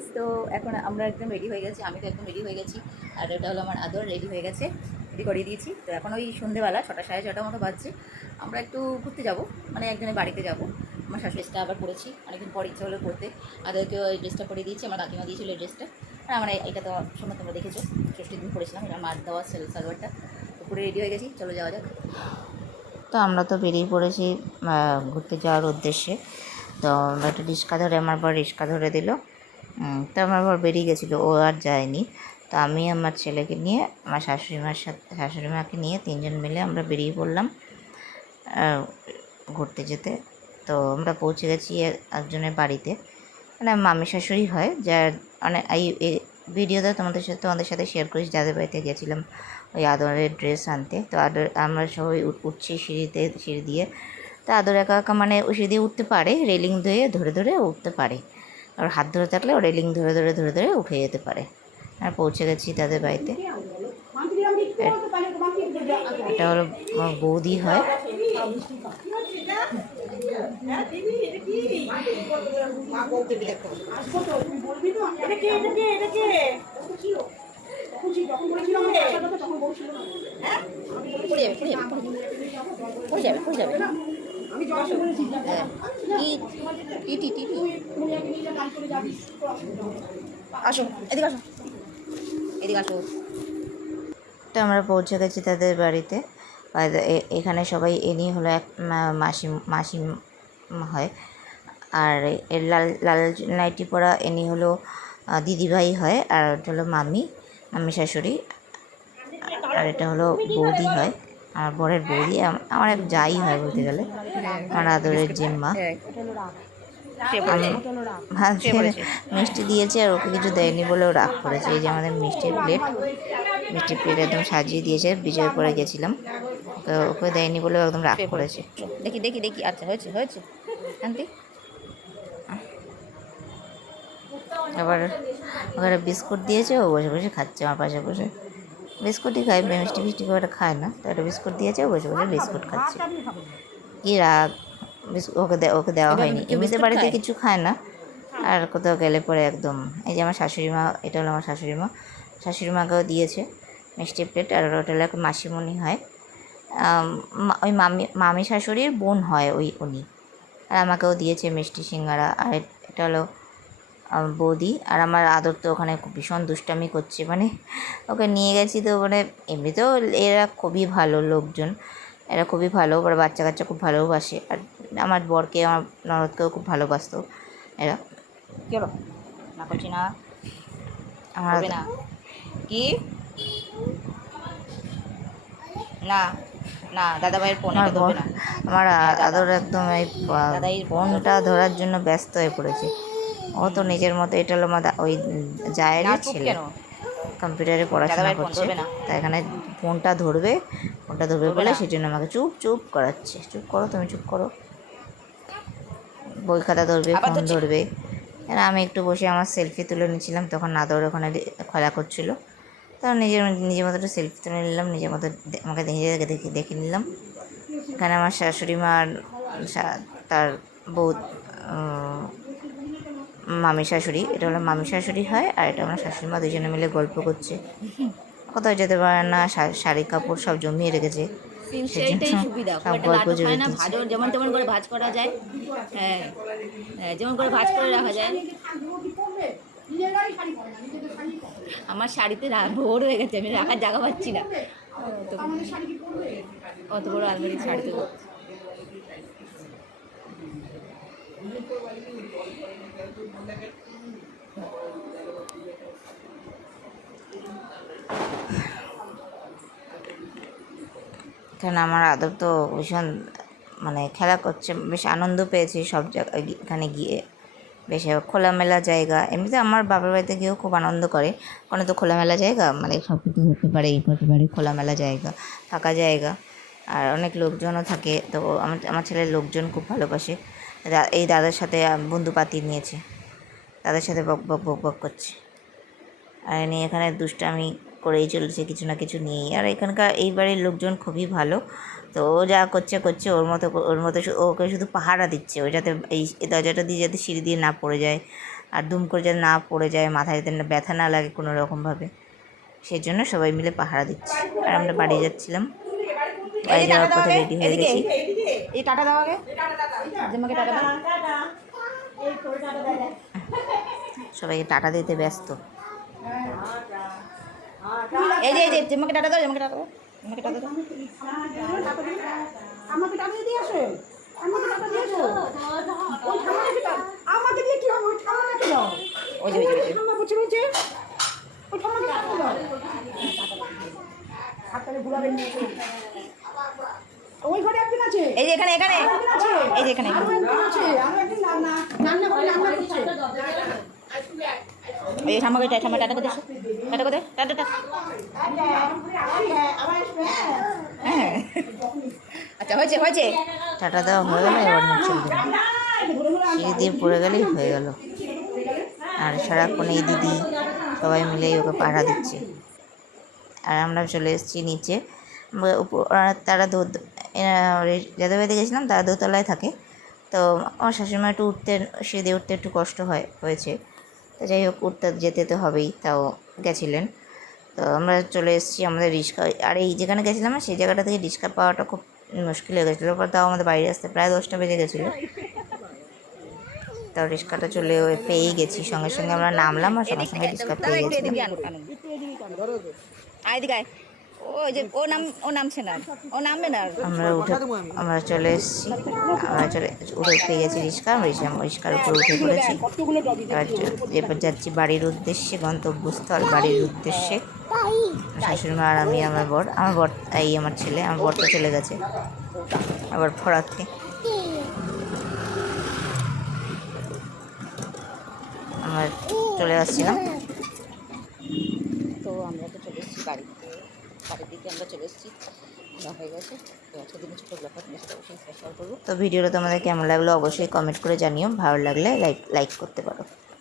Friends, তো এখন আমরা একদম রেডি হয়ে গেছি, আমি তো একদম রেডি হয়ে গেছি। আর এটা হলো আমার আদর, রেডি হয়ে গেছে, রেডি করিয়ে দিয়েছি। তো এখন ওই সন্ধেবেলা 6টা সাড়ে 6টার মতো বাজছে। আমরা একটু ঘুরতে যাব, মানে একজনের বাড়িতে যাব। আমার শাশুড়ি ড্রেসটা আবার পরেছি, অনেকদিন পর ইচ্ছা হলো পরতে। আদারকেও এই ড্রেসটা পরে দিয়েছি, আমার কাকিমা দিয়েছিল এই ড্রেসটা। আর আমার এটা তো সময় তোমরা দেখেছো, ষষ্ঠীর দিন পরেছিলাম, এটা মার দেওয়া সালোয়ারটা। তো পুরো রেডি হয়ে গেছি, চলো যাওয়া যাক। তো আমরা তো বেরিয়ে পড়েছি ঘুরতে যাওয়ার উদ্দেশ্যে। তো আমরা একটা রিক্সা ধরে, আমার বর রিক্সা ধরে দিল। তো আমার বর বেরিয়ে গেছিলো, ও আর যায়নি। তো আমি আমার ছেলেকে নিয়ে, আমার শাশুড়ি মাকে নিয়ে 3জন মিলে আমরা বেরিয়ে পড়লাম ঘুরতে যেতে। তো আমরা পৌঁছে গেছি একজনের বাড়িতে, মানে মামি শাশুড়ি হয়, যার মানে এই ভিডিওটা তোমাদের সাথে শেয়ার করেছি, যাদের বাড়িতে গেছিলাম ওই আদরের ড্রেস আনতে। তো আমরা সবাই উঠছি সিঁড়ি দিয়ে। তো আদর একা একা মানে ওই সিঁড়ি দিয়ে উঠতে পারে, রেলিং দিয়ে ধরে ধরে উঠতে পারে। আর হাত ধরে থাকলে ও রেলিং ধরে ধরে উঠে যেতে পারে। আর পৌঁছে গেছি তাদের বাড়িতে। এটা হলো বৌদি হয়। আসো, এদিকে আসো, এদিকে আসো। তো আমরা পৌঁছে গেছি তাদের বাড়িতে। আর এখানে সবাই এনি হলো এক মাসি হয়। আর এর লাল নাইটি পরা এনি হলো দিদিভাই হয়। আর ওটা হলো মামি শাশুড়ি। আর এটা হলো বৌদি হয়, আমার বরের বৌদি, আমার এক যাই হয় বলতে গেলে, আমার আদরের জেম্মা। মিষ্টি দিয়েছে আর ওকে কিছু দেয়নি বলেও রাগ করেছে। এই যে আমাদের মিষ্টির প্লেট একদম সাজিয়ে দিয়েছে। বিজয় করে গেছিলাম, ওকে দেয়নি বলেও একদম রাগ করেছে। দেখি দেখি দেখি, আচ্ছা হয়েছে হয়েছে আন্টি। আবার ওখানে বিস্কুট দিয়েছে, ও বসে বসে খাচ্ছে আমার পাশে বসে। বিস্কুটই খায়, মিষ্টি ফিষ্টি খুব একটা খায় না। তো একটা বিস্কুট দিয়েছে, ও বসে বসে বিস্কুট খাচ্ছে। কি রাগ, ওকে দেওয়া হয়নি। এমনিতে বাড়িতে কিছু খায় না, আর কোথাও গেলে পরে একদম। এই যে আমার শাশুড়ি মা, এটা হলো আমার শাশুড়ি মাকেও দিয়েছে মিষ্টি প্লেট। আর ওটা হলো মাসিমণি হয়, ওই মামি শাশুড়ির বোন হয় উনি। আর আমাকেও দিয়েছে মিষ্টি সিঙ্গারা। আর এটা হলো বৌদি। আর আমার আদর তো ওখানে ভীষণ দুষ্টামি করছে, মানে ওকে নিয়ে গেছি তো, মানে এমনিতেও এরা খুবই ভালো লোকজন, এরা খুবই ভালো, ওরা বাচ্চা কাচ্চা খুব ভালোবাসে। আর আমার বরকে, আমার ননদকেও খুব ভালোবাসতো এরা। কি হলো, না করছি না, আমার না কি না না, দাদা ভাইয়ের ফোন, এটা ধরবে না। আমার আদর একদম এই ফোনটা ধরার জন্য ব্যস্ত হয়ে পড়েছে। ও তো নিজের মতো, এটা হলো আমার ওই জায়ের ছেলে, কম্পিউটারে পড়াশোনা করছে। তাই এখানে ফোনটা ধরবে বলে সেই জন্য আমাকে চুপ করাচ্ছে। চুপ করো, তুমি চুপ করো। বই খাতা ধরবে, ফোন ধরবে। আমি একটু বসে আমার সেলফি তুলে নিচ্ছিলাম, তখন আদর ওখানে খেলা করছিলো। তার নিজের মতো একটু সেলফি তুলে নিলাম, নিজের মতো আমাকে দেখে নিলাম। এখানে আমার শাশুড়ি মা আর তার বউ, মামি শাশুড়ি, এটা হলো মামি শাশুড়ি হয়। আর এটা আমার শাশুড়ি মা, দুজনে মিলে গল্প করছে। কোথাও যেতে পারে না, শাড়ি কাপড় সব জমিয়ে রেখেছে, সেইটাই সুবিধা, খুব একটা লাটক হয় না, ভাজও যেমন তেমন করে ভাজ করা যায়। হ্যাঁ হ্যাঁ, যেমন করে ভাজ করে রাখা যায়। আমার শাড়িতে ভোর হয়ে গেছে, আমি রাখার জায়গা পাচ্ছি না। অত বড় আলমারির শাড়িতে কারণ আমার আদর তো ভীষণ মানে খেলা করছে, বেশ আনন্দ পেয়েছি সব জায়গায় এখানে গিয়ে। বেশ খোলামেলা জায়গা, এমনিতে আমার বাবার বাড়িতে গিয়েও খুব আনন্দ করে। ওখানে তো খোলামেলা জায়গা, মানে সব কিছু করতে পারে, এই করতে পারে, খোলামেলা জায়গা, ফাঁকা জায়গা। আর অনেক লোকজনও থাকে। তো আমার ছেলের লোকজন খুব ভালোবাসে। এই দাদার সাথে বন্ধু পাতিয়ে নিয়েছে, তাদের সাথে বক করছে। আর নিয়ে এখানে দুষ্টামি করেই চলেছে কিছু না কিছু নিয়েই। আর এখানকার এই বাড়ির লোকজন খুবই ভালো। তো ও যা করছে ওর মতো ওকে শুধু পাহারা দিচ্ছে, ওই যাতে এই দরজাটা দিয়ে যাতে সিঁড়ি দিয়ে না পড়ে যায়, আর দুম করে যেন না পড়ে যায়, মাথায় যাতে না ব্যথা না লাগে কোনো রকমভাবে, সেই জন্য সবাই মিলে পাহারা দিচ্ছি। আর আমরা বাড়ি যাচ্ছিলাম, বাড়ি যাওয়ার পথে রেডি হয়ে গেছি। এই টাটা দাও আগে, জেম্মাকে টাটা দাও। সবাইকে টাটা দিতে ব্যস্ত। এই যে জেম্মাকে টাটা দাও, জেম্মাকে টাটা দাও, জেম্মাকে টাটা দাও। আমাকে টাকা দিয়ে আসো, আমাকে টাকা দিয়ে আসো। ওই ঠাম্মাকে দাও, আমাকে দিয়ে কি হবে? ওই ঠাম্মাকে দাও। ওই যে ঠাম্মা বসে রয়েছে, ওই ঠাম্মাকে টাকা দাও। হাতটাকে ঘুরাবেন না। ওই ঘরে একজন আছে, এই যে এখানে, এখানে একজন আছে, এই যে এখানে, আরো একজন আছে, আরো একজন রান্না করে রান্না করছে। এই ঠাম্মাকে ঠাম্মা টাটা করে দিছো, টাটা করে টাটা টাটা। হ্যাঁ আচ্ছা, হয়েছে হয়েছে। টাটা দেওয়া হয়ে গেল, এবার নিচে চলে গেল, সিঁড়ি দিয়ে পড়ে গেলেই হয়ে গেল। আর সারাক্ষণ এই দিদি সবাই মিলেই ওকে পাহারা দিচ্ছে। আর আমরা চলে এসেছি নিচে। তারা যাদের বাড়িতে গেছিলাম তারা দোতলায় থাকে, তো আমার শাশুড়িমা একটু সিঁড়ি উঠতে একটু কষ্ট হয়েছে, তো যাই হোক উঠতে যেতে তো হবেই, তাও গেছিলেন। তো আমরা চলে এসেছি আমাদের রিক্সা, আর এই যেখানে গেছিলাম সেই জায়গাটা থেকে রিক্সা পাওয়াটা খুব মুশকিল হয়ে গেছিলো, তাও আমাদের বাইরে আসতে প্রায় 10টা বেজে গেছিলো। তাও রিক্সাটা পেয়েই গেছি, সঙ্গে সঙ্গে আমরা নামলাম আর সঙ্গে সঙ্গে রিক্সা পেয়ে গেছিলাম। ও নামছে না, ও নামবে না। আমরা চলে এসেছি, উঠে পেয়ে গেছি রিক্সার উপরে উঠে পড়েছি। এবার যাচ্ছি বাড়ির উদ্দেশ্যে, গন্তব্যস্থল বাড়ির উদ্দেশ্যে। শাশুড়িমা আর আমি, আমার বর আমার ছেলে, আমার বরটা চলে গেছে আবার পড়াতে। আমরা চলে আসছিলাম। তো আমরা তো চলে এসেছি বাড়ির দিকে আমরা চলে এসেছি, হয়ে গেছে। তো আজকের দিনে ছোটো ব্লগটা তোমার সাথে অবশ্যই শেয়ার করবো। তো ভিডিওটা তোমাদের কেমন লাগলো অবশ্যই কমেন্ট করে জানিও, ভালো লাগলে লাইক করতে পারো।